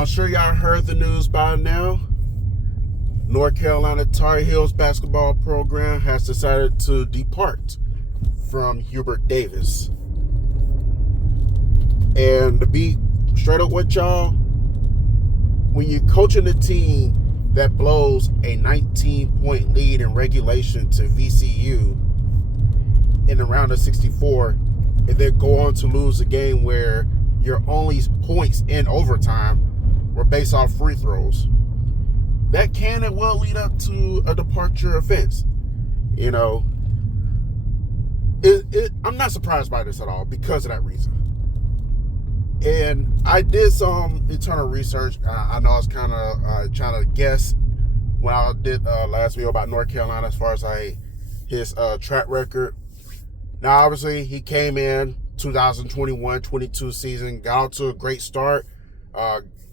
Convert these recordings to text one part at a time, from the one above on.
I'm sure y'all heard the news by now. North Carolina Tar Heels basketball program has decided to depart from Hubert Davis. And to be straight up with y'all, when you're coaching a team that blows a 19-point lead in regulation to VCU in the round of 64, and then go on to lose a game where your only points in overtime were based off free throws, that can and will lead up to a departure offense. You know, I'm not surprised by this at all because of that reason. And I did some internal research. I know I was kind of trying to guess when I did last video about North Carolina as far as his track record. Now, obviously, he came in 2021-22 season, got out to a great start,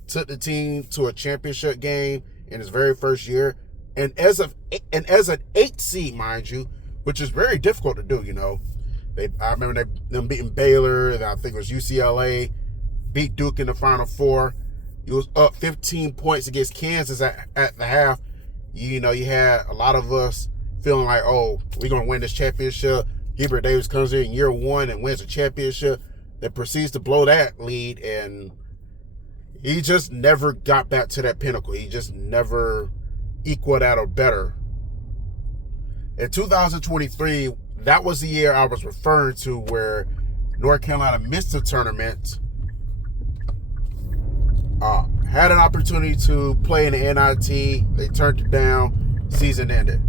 took the team to a championship game in his very first year, and as an 8th seed, mind you, which is very difficult to do. You know, I remember them beating Baylor, and I think it was UCLA, beat Duke in the Final Four. He was up 15 points against Kansas at the half. You know, you had a lot of us feeling like, oh, we're gonna win this championship. Hubert Davis comes in year one and wins a championship, then proceeds to blow that lead, and he just never got back to that pinnacle. He just never equaled that or better. In 2023, that was the year I was referring to where North Carolina missed the tournament, had an opportunity to play in the NIT. They turned it down. Season ended.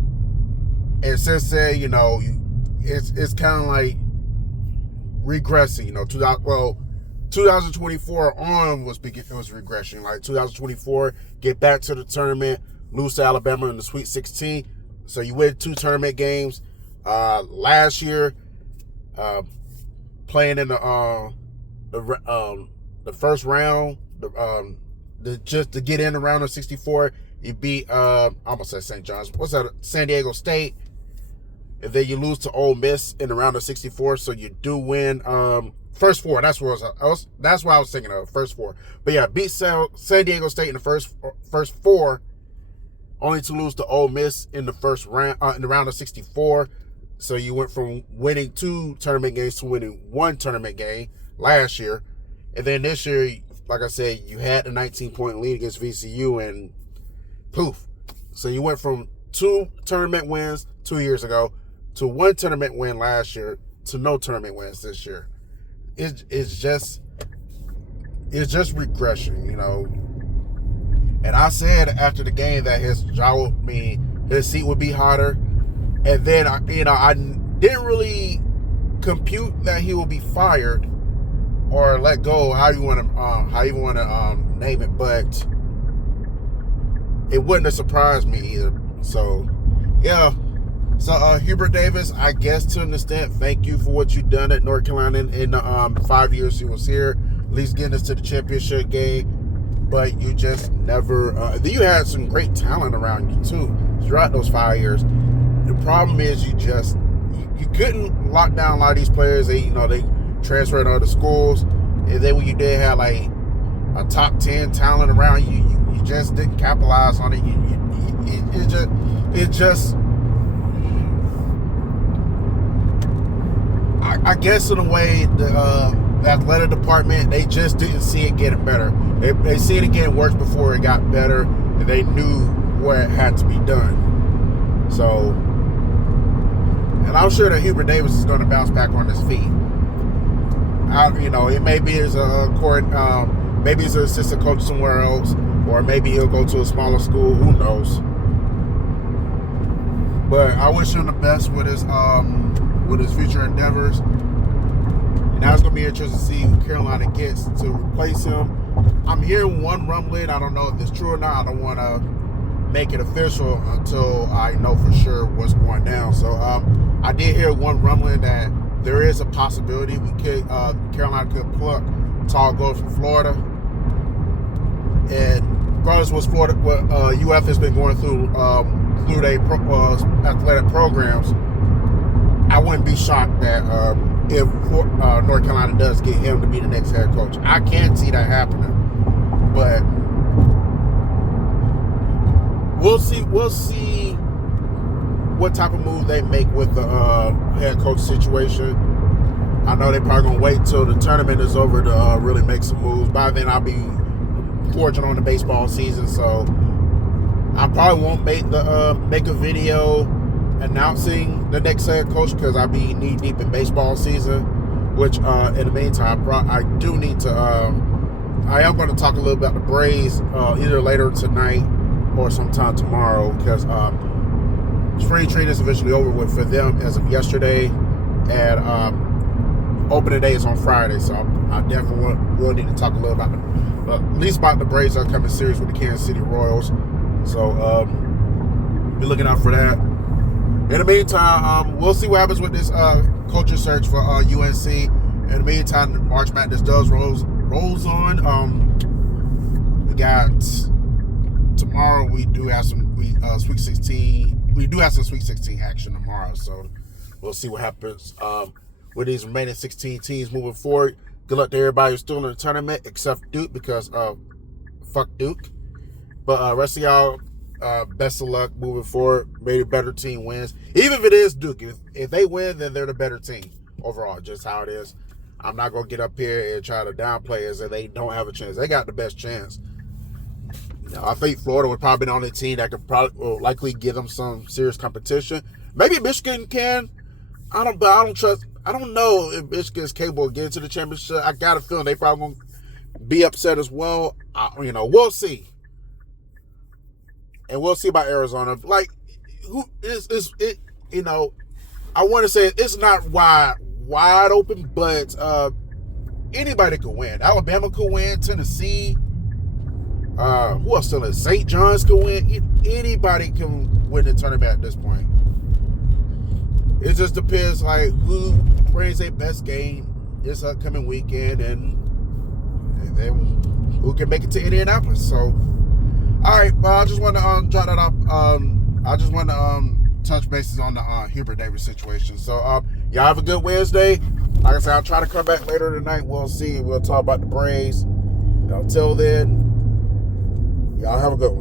And since then, you know, it's kind of like regressing. You know, 2024 on was regression. Like 2024, get back to the tournament, lose to Alabama in the Sweet 16. So you win 2 tournament games. Last year, playing in the first round, just to get in the round of 64, you beat I almost said St. John's. What's that? San Diego State. And then you lose to Ole Miss in the round of 64, so you do win first 4. That's what that's what I was thinking of, first 4. But yeah, beat San Diego State in the first 4, only to lose to Ole Miss in the first round in the round of 64. So you went from winning 2 tournament games to winning 1 tournament game last year, and then this year, like I said, you had a 19-point lead against VCU, and poof. So you went from 2 tournament wins 2 years ago to 1 tournament win last year to no tournament wins this year. It's just regression, you know. And I said after the game that his seat would be hotter. And then I didn't really compute that he would be fired or let go, how you want to name it, but it wouldn't have surprised me either. So yeah. So Hubert Davis, I guess to an extent, thank you for what you've done at North Carolina in the 5 years he was here, at least getting us to the championship game. But you just never. You had some great talent around you too throughout those 5 years. The problem is you couldn't lock down a lot of these players. They transferred to other schools, and then when you did have like a top 10 talent around you, you just didn't capitalize on it. It just. I guess in a way, the athletic department, they just didn't see it getting better. They see it getting worse before it got better, and they knew where it had to be done. So, and I'm sure that Hubert Davis is going to bounce back on his feet. It may be as a maybe as an assistant coach somewhere else, or maybe he'll go to a smaller school. Who knows? But I wish him the best with his future endeavors. And now it's going to be interesting to see who Carolina gets to replace him. I'm hearing one rumbling. I don't know if it's true or not. I don't want to make it official until I know for sure what's going down. So I did hear one rumbling that there is a possibility Carolina could pluck Tall Gold from Florida. And regardless of what UF has been going through their athletic programs, I wouldn't be shocked that if North Carolina does get him to be the next head coach. I can't see that happening. But we'll see what type of move they make with the head coach situation. I know they're probably gonna wait till the tournament is over to really make some moves. By then, I'll be forging on the baseball season, so I probably won't make a video announcing the next head coach because I'll be knee deep in baseball season. Which, in the meantime, I do need to. I am going to talk a little about the Braves either later tonight or sometime tomorrow because spring training is officially over with for them as of yesterday, and opening day is on Friday. So I definitely will need to talk a little about at least about the Braves upcoming series with the Kansas City Royals. So be looking out for that. In the meantime, we'll see what happens with this coaching search for UNC. In the meantime, the March Madness does rolls on. We got tomorrow. We do have some Sweet 16. We do have some Sweet 16 action tomorrow. So we'll see what happens with these remaining 16 teams moving forward. Good luck to everybody who's still in the tournament except Duke because fuck Duke. But rest of y'all. Best of luck moving forward. Maybe a better team wins. Even if it is Duke, if they win, then they're the better team overall. Just how it is. I'm not gonna get up here and try to downplay as if they don't have a chance. They got the best chance. I think Florida would probably be the only team that could likely give them some serious competition. Maybe Michigan can. I don't know if Michigan's capable of getting to the championship. I got a feeling they probably gonna be upset as well. We'll see. And we'll see about Arizona. Like, who is it? I want to say it's not wide open, but anybody could win. Alabama could win. Tennessee. Who else still is? St. John's could win. Anybody can win the tournament at this point. It just depends, like, who brings their best game this upcoming weekend, and then who can make it to Indianapolis. So. All right, well, I just want to drop that off. I just want to touch bases on the Hubert Davis situation. So, y'all have a good Wednesday. Like I said, I'll try to come back later tonight. We'll see. We'll talk about the Braves. Until then, y'all have a good one.